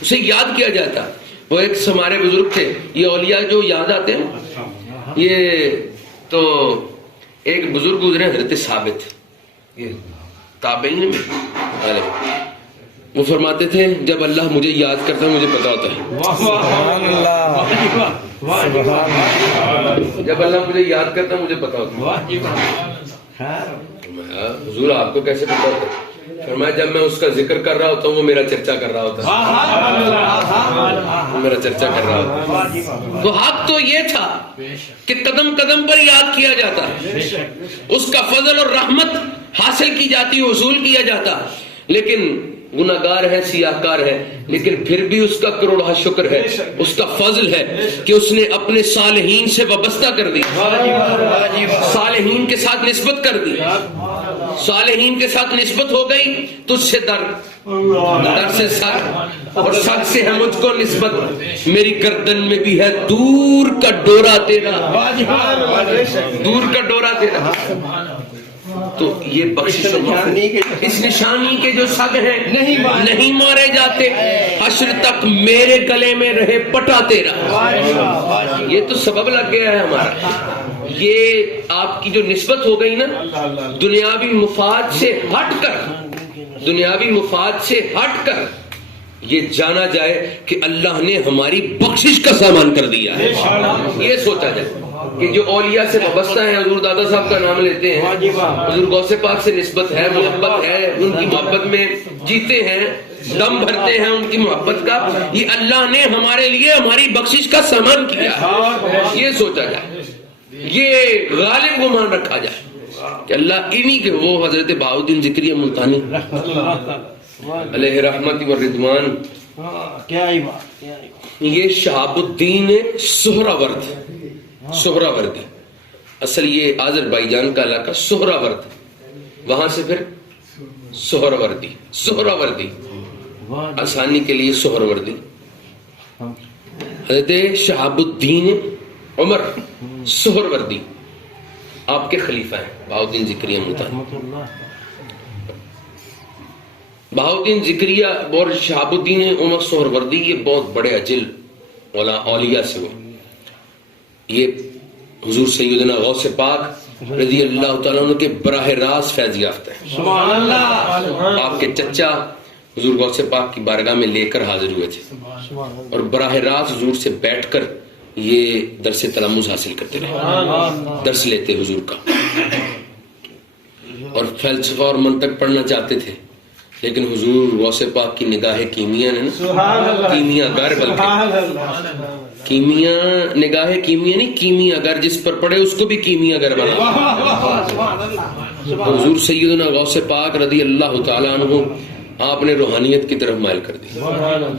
اسے یاد کیا جاتا. وہ ایک ہمارے بزرگ تھے, یہ اولیاء جو یاد آتے ہیں, یہ تو ایک بزرگ گزرے حضرت ثابت, تابعین میں, وہ فرماتے تھے جب اللہ مجھے یاد کرتا ہے مجھے پتا ہوتا ہے. جب اللہ مجھے یاد کرتا ہے مجھے پتا ہوتا ہے. حضور آپ کو کیسے پتا ہوتا ہے؟ فرمایا جب میں اس کا ذکر کر رہا ہوتا ہوں وہ میرا چرچا کر رہا ہوتا ہے, میرا چرچا کر رہا ہوتا ہے. تو حق تو یہ تھا کہ قدم قدم پر یاد کیا جاتا, اس کا فضل اور رحمت حاصل کی جاتی, وصول کیا جاتا. لیکن گناہگار ہے, سیاہکار ہے, لیکن پھر بھی اس کا کروڑہ شکر ہے, اس کا فضل ہے کہ اس نے اپنے صالحین سے وابستہ کر دی, صالحین کے ساتھ نسبت کر دی. صالحین کے ساتھ نسبت ہو گئی تو اس سے در سے سر, اور سر سے ہے مجھ کو نسبت, میری گردن میں بھی ہے دور کا ڈورا تیرا, دور کا ڈورا تیرا. تو یہ بخشش اس نشانی کے جو سگ ہیں نہیں مارے جاتے, حشر تک میرے گلے میں رہے پٹا تیرا. یہ تو سبب لگ گیا ہے ہمارا. یہ آپ کی جو نسبت ہو گئی نا دنیاوی مفاد سے ہٹ کر, دنیاوی مفاد سے ہٹ کر یہ جانا جائے کہ اللہ نے ہماری بخشش کا سامان کر دیا ہے. یہ سوچا جائے کہ جو اولیاء سے وابستہ ہیں, حضور دادا صاحب کا نام لیتے ہیں, حضور غوث پاک سے نسبت ہے, محبت ہے, ان کی محبت میں جیتے ہیں, دم بھرتے ہیں ان کی محبت کا, یہ اللہ نے ہمارے لیے ہماری بخشش کا سامان کیا. یہ سوچا جائے, یہ غالب گمان رکھا جائے کہ اللہ انہی کے, وہ حضرت بہاؤالدین ذکری ملتانی علیہ رحمت و رضوان, یہ شہاب الدین سہراورد, سہراوردی اصل یہ آذربائیجان کا علاقہ سہراورد, وہاں سے پھر سہراوردی, سہراوردی آسانی کے لیے سہراوردی. حضرت شہاب الدین عمر سہروردی آپ کے خلیفہ ہیں بہاؤالدین زکریہ ملتانی. بہاؤالدین زکریہ اور شہاب الدین عمر سہروردی یہ بہت بڑے اجل اولیاء سے ہوئے. یہ حضور سیدنا غوث پاک رضی اللہ تعالیٰ عنہ کے براہ راست فیض یافتہ ہیں. سبحان اللہ. آپ کے چچا حضور غوث پاک کی بارگاہ میں لے کر حاضر ہوئے تھے اور براہ راست حضور سے بیٹھ کر یہ درس تلمذ حاصل کرتے رہے, درس لیتے حضور کا, اور فلسفہ اور منطق پڑھنا چاہتے تھے, لیکن حضور غوث پاک کی نگاہ کیمیا نے نا, کیمیا گر بلکہ کیمیا نگاہ کیمیا نہیں, کیمیا گر جس پر پڑے اس کو بھی کیمیا گر بنا. تو حضور سیدنا غوث پاک رضی اللہ تعالیٰ عنہ آپ نے روحانیت کی طرف مائل کر دی.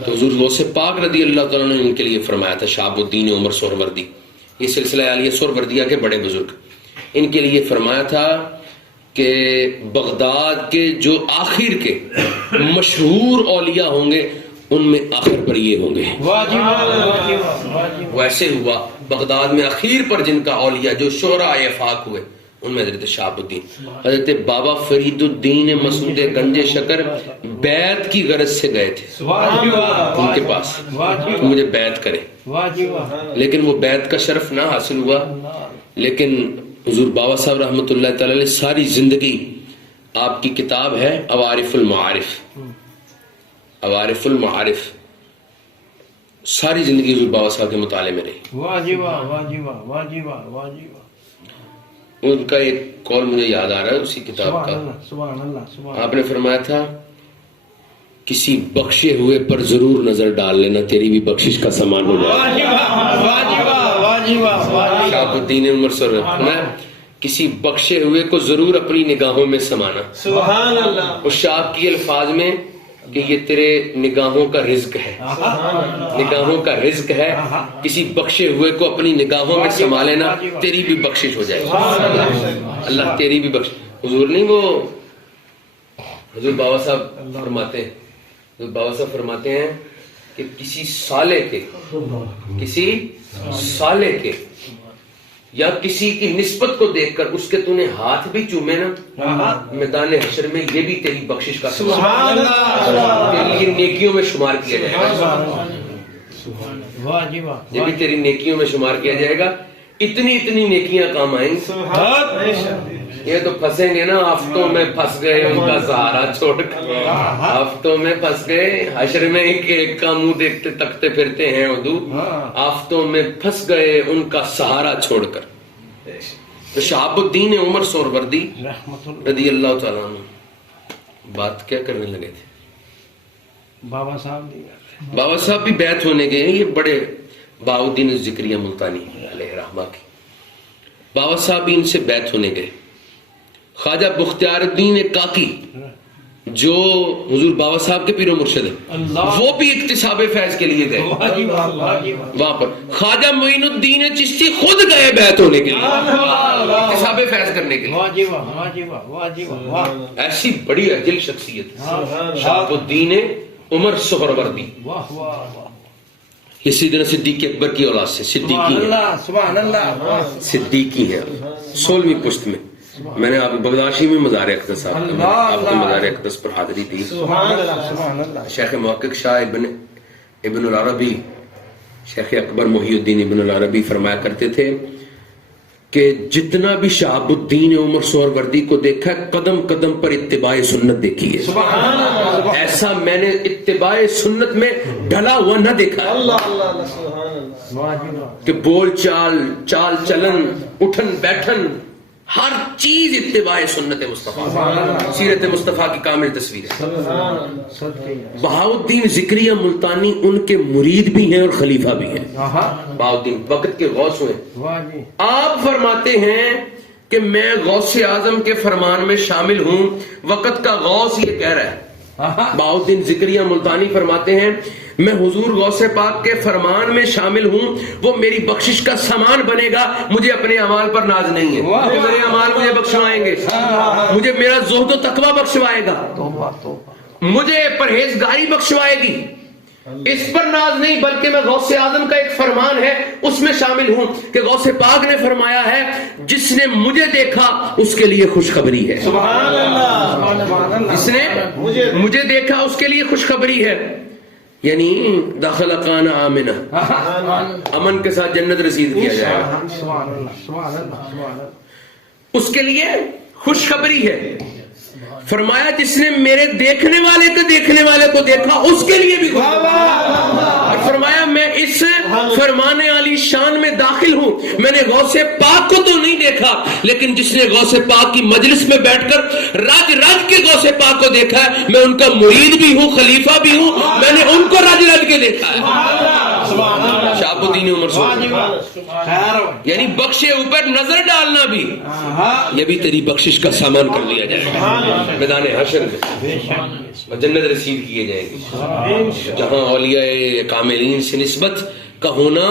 تو حضور غوث پاک رضی اللہ تعالیٰ نے ان کے لیے فرمایا تھا, شہاب الدین عمر سہروردی, یہ سلسلہ عالیہ سہروردیہ کے بڑے بزرگ, ان کے لیے فرمایا تھا کہ بغداد کے جو آخر کے مشہور اولیاء ہوں گے ان میں آخر پر یہ ہوں گے. ویسے ہوا بغداد میں آخر پر جن کا اولیاء جو شعراء افاق ہوئے ان میں حضرت شہاب الدین, حضرت بابا فرید الدین مسعود گنج شکر بیعت کی غرض سے گئے تھے ان کے پاس کہ مجھے بیعت کرے, لیکن وہ بیعت کا شرف نہ حاصل ہوا. لیکن حضور بابا صاحب رحمۃ اللہ تعالی علیہ ساری زندگی, آپ کی کتاب ہے عوارف المعارف, عوارف المعارف, ساری زندگی حضور بابا صاحب کے مطالعے میں رہی. ان کا ایک قول مجھے یاد آ رہا ہے اسی کتاب کا, آپ نے فرمایا تھا کسی بخشے ہوئے پر ضرور نظر ڈال لینا, تیری بھی بخشش کا سامان ہو جائے. شہاب الدین عمر سہروردی, کسی بخشے ہوئے کو ضرور اپنی نگاہوں میں سمانا. سبحان اللہ. اس شاپ کی الفاظ میں کہ یہ تیرے نگاہوں کا رزق ہے, نگاہوں کا رزق ہے, کسی بخشے ہوئے کو اپنی نگاہوں میں سما لینا, تیری بھی بخشش ہو جائے گی. اللہ تیری بھی بخش. حضور نہیں وہ حضور بابا صاحب فرماتے ہیں, حضور بابا صاحب فرماتے ہیں کہ کسی سالے کے یا کسی کی نسبت کو دیکھ کر اس کے تو نے ہاتھ بھی چومے نا, میدان حشر میں یہ بھی تیری بخشش کا سبحان اللہ, تیری نیکیوں میں شمار کیا جائے گا. یہ بھی تیری نیکیوں میں شمار کیا جائے گا. اتنی اتنی نیکیاں کام آئیں گی. یہ تو پھنسیں گے نا, آفتوں میں پھنس گئے ان کا سہارا چھوڑ کر, آفتوں میں پھنس گئے, حشر میں ایک کا منہ دیکھتے تکتے پھرتے ہیں اردو, آفتوں میں پھنس گئے ان کا سہارا چھوڑ کر. تو شہاب الدین عمر سہروردی رضی اللہ تعالیٰ عنہ بات کیا کرنے لگے تھے, بابا صاحب بھی بیعت ہونے گئے. یہ بڑے بہاؤالدین زکریہ ملتانی علیہ رحمہ کی, بابا صاحب بھی ان سے بیعت ہونے گئے. خواجہ بختیار الدین کاکی جو حضور بابا صاحب کے پیر و مرشد ہیں, وہ بھی اکتساب فیض کے لیے گئے. وہاں پر خواجہ معین الدین چشتی خود گئے بیعت ہونے کے لیے, اکتساب فیض کرنے کے لیے. ایسی بڑی اجل شخصیت شہاب الدین عمر سہروردی, یہ سیدنا صدیق اکبر کی اولاد سے صدیقی ہیں, صدیقی ہیں 16ویں پشت میں. میں نے آپ بغداشی میں مزار اقدس صاحب کا آپ کے مزار اقدس پر حاضری دی. شیخ محقق شاہ ابن العربی, شیخ اکبر محی الدین ابن العربی فرمایا کرتے تھے کہ جتنا بھی شہاب الدین عمر سہروردی کو دیکھا قدم قدم پر اتباع سنت دیکھی ہے, ایسا میں نے اتباع سنت میں ڈھلا ہوا نہ دیکھا کہ بول چال چال چلن اٹھن بیٹھن ہر چیز اتباع سنت مصطفیٰ, سیرت مصطفیٰ کی کامل تصویر ہے. بہاؤالدین زکریہ ملتانی ان کے مرید بھی ہیں اور خلیفہ بھی ہیں. بہاؤالدین وقت کے غوث ہوئے. آپ فرماتے ہیں کہ میں غوث اعظم کے فرمان میں شامل ہوں, وقت کا غوث یہ کہہ رہا ہے. بہاؤالدین زکریہ ملتانی فرماتے ہیں میں حضور غوث پاک کے فرمان میں شامل ہوں, وہ میری بخشش کا سامان بنے گا. مجھے اپنے اعمال پر ناز نہیں ہے, میرے اعمال مجھے بخشوائیں گے, مجھے میرا زہد و تقوی بخشوائے گا, مجھے پرہیزگاری بخشوائے گی. اس پر ناز نہیں بلکہ میں غوث اعظم کا ایک فرمان ہے اس میں شامل ہوں کہ غوث پاک نے فرمایا ہے جس نے مجھے دیکھا اس کے لیے خوشخبری ہے. سبحان اللہ. جس نے مجھے دیکھا اس کے لیے خوشخبری ہے. یعنی داخل کان آمنہ، امن کے ساتھ جنت رسید کیا جائے گا. سبحان اللہ سبحان اللہ سبحان اللہ. اس کے لیے خوشخبری ہے. فرمایا جس نے میرے دیکھنے والے کو دیکھا اس کے لیے بھی خوشخبری. اور فرمایا میں اس فرمان علی شان میں داخل ہوں. میں نے غوث پاک کو تو نہیں دیکھا لیکن جس نے غوث پاک کی مجلس میں بیٹھ کر رج کے غوث پاک کو دیکھا ہے میں ان کا مرید بھی ہوں، خلیفہ بھی ہوں. میں نے ان کو رج کے دیکھا ہے. شاہب الدین عمر صاحب یعنی بخشے اوپر نظر ڈالنا بھی یہ بھی تیری بخشش کا سامان کر لیا جائے گا میدان حشر میں اور جنت رسید کیے جائیں گی. جہاں اولیاء کاملین سے نسبت کا ہونا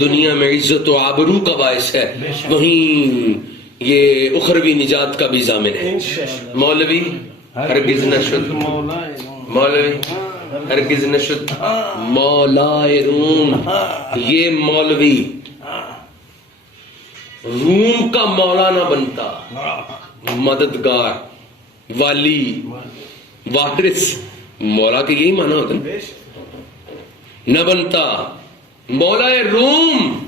دنیا میں عزت و آبرو کا باعث ہے وہیں یہ اخروی نجات کا بھی ضامن ہے. مولوی ہرگز نہ شد، مولوی ہرگز نہ شد مولائے روم. یہ مولوی روم کا مولا نہ بنتا، مددگار، والی، وارث. مولا کے یہی معنی ہوتا ہے، نہ بنتا مولائے روم.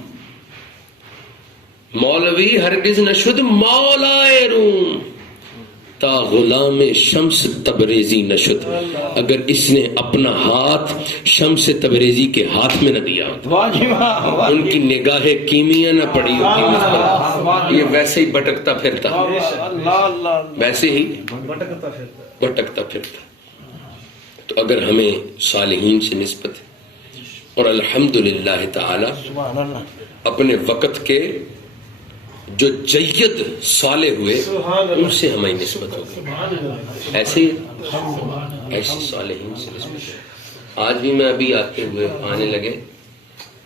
مولوی ہرگز نہ شد مولائے روم تا غلام شمس تبریزی نہ شد. اگر اس نے اپنا ہاتھ شمس تبریزی کے ہاتھ میں نہ دیا ہوتا، ان کی نگاہ کیمیا نہ پڑی ہوتی مجھ پر، یہ ویسے ہی بھٹکتا پھرتا، ویسے ہی بھٹکتا پھرتا. تو اگر ہمیں صالحین سے نسبت ہے اور الحمدللہ تعالی اپنے وقت کے جو جید صالح ہوئے ان سے ہمیں نسبت ہوگی، ایسے صالحین سے نسبت ہے. آج بھی میں ابھی آنے لگے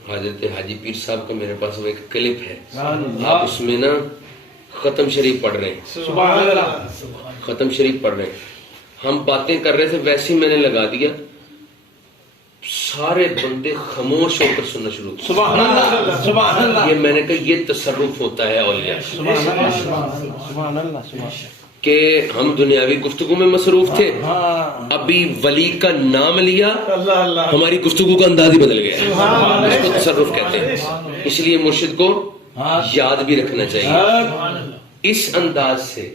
حضرت حاجی پیر صاحب کا میرے پاس وہ ایک کلپ ہے. آپ اس میں نا ختم شریف پڑھ رہے ہیں، ختم شریف پڑھ رہے ہیں. ہم باتیں کر رہے تھے ویسے ہی میں نے لگا دیا، سارے بندے خاموش ہو کر سننا شروع کیا. سبحان اللہ سبحان اللہ. یہ میں نے کہا یہ تصرف ہوتا ہے اولیاء سبحان اللہ کہ ہم دنیاوی گفتگو میں مصروف تھے، ابھی ولی کا نام لیا ہماری گفتگو کا انداز ہی بدل گیا. اس کو تصرف کہتے ہیں. اس لیے مرشد کو یاد بھی رکھنا چاہیے. اس انداز سے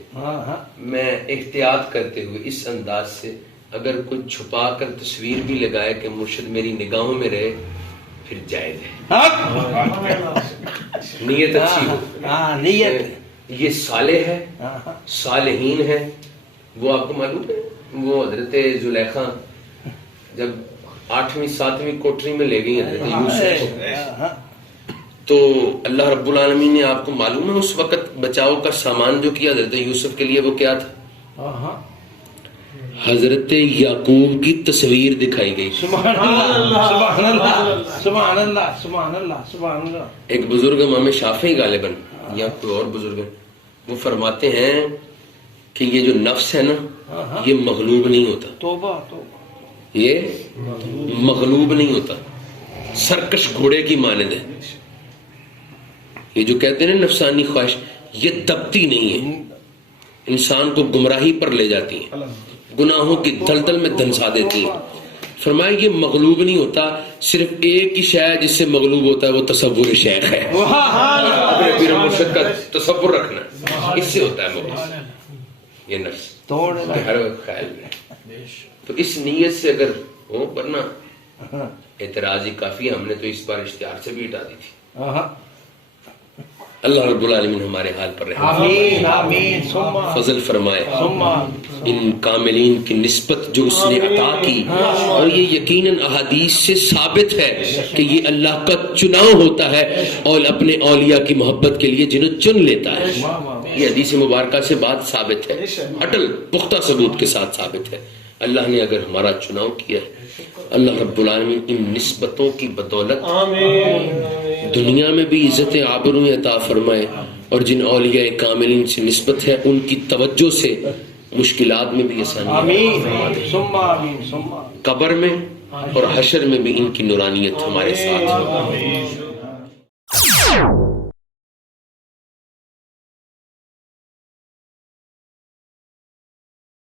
میں احتیاط کرتے ہوئے اس انداز سے اگر کوئی چھپا کر تصویر بھی لگائے کہ مرشد میری نگاہوں میں رہے پھر جائز ہے، نیت اچھی ہو. نیت یہ صالح ہے، صالحین ہے. وہ آپ کو معلوم ہے وہ حضرت زلیخا جب 8ویں 7ویں کوٹری میں لے گئی حضرت یوسف کو، تو اللہ رب العالمین نے آپ کو معلوم ہے اس وقت بچاؤ کا سامان جو کیا حضرت یوسف کے لیے وہ کیا تھا؟ حضرت یعقوب کی تصویر دکھائی گئی. سبحان اللہ سبحان اللہ سبحان اللہ سبحان اللہ سبحان اللہ. ایک بزرگ امام شافعی غالباً یا کوئی اور بزرگ وہ فرماتے ہیں کہ یہ جو نفس ہے نا یہ مغلوب نہیں ہوتا. توبہ توبہ. یہ مغلوب نہیں ہوتا، سرکش گھوڑے کی مانند ہے. یہ جو کہتے ہیں نا نفسانی خواہش یہ دبتی نہیں ہے، انسان کو گمراہی پر لے جاتی ہیں، گناہوں کی دلدل میں دھنسا دیتی ہیں. فرمایا یہ مغلوب نہیں ہوتا، صرف ایک ہی شے ہے جس سے مغلوب ہوتا ہے وہ تصور شیخ ہے. اپنے پیر مرشد کا تصور رکھنا اس سے ہوتا ہے مغلوب یہ نفس ہر وقت خیال میں. تو اس نیت سے اگر ہو، ورنہ اعتراض ہی کافی ہے. ہم نے تو اس بار اشتہار سے بھی ہٹا دی تھی. اللہ رب العالمین ہمارے حال پر رحم آمین آمین فضل فرمائے. ان کاملین کی نسبت جو اس نے عطا کی، اور یہ یقیناً احادیث سے ثابت ہے کہ یہ اللہ کا چناؤ ہوتا ہے اور اپنے اولیاء کی محبت کے لیے جنہیں چن لیتا ہے. یہ حدیث مبارکہ سے بات ثابت ہے، اٹل پختہ ثبوت کے ساتھ ثابت ہے. اللہ نے اگر ہمارا چناؤ کیا ہے، اللہ رب العالمین ان نسبتوں کی بدولت دنیا میں بھی عزت آبرو عطا فرمائے، اور جن اولیاء کاملین سے نسبت ہے ان کی توجہ سے مشکلات میں بھی آسانی. قبر میں اور حشر میں بھی ان کی نورانیت ہمارے ساتھ ہو.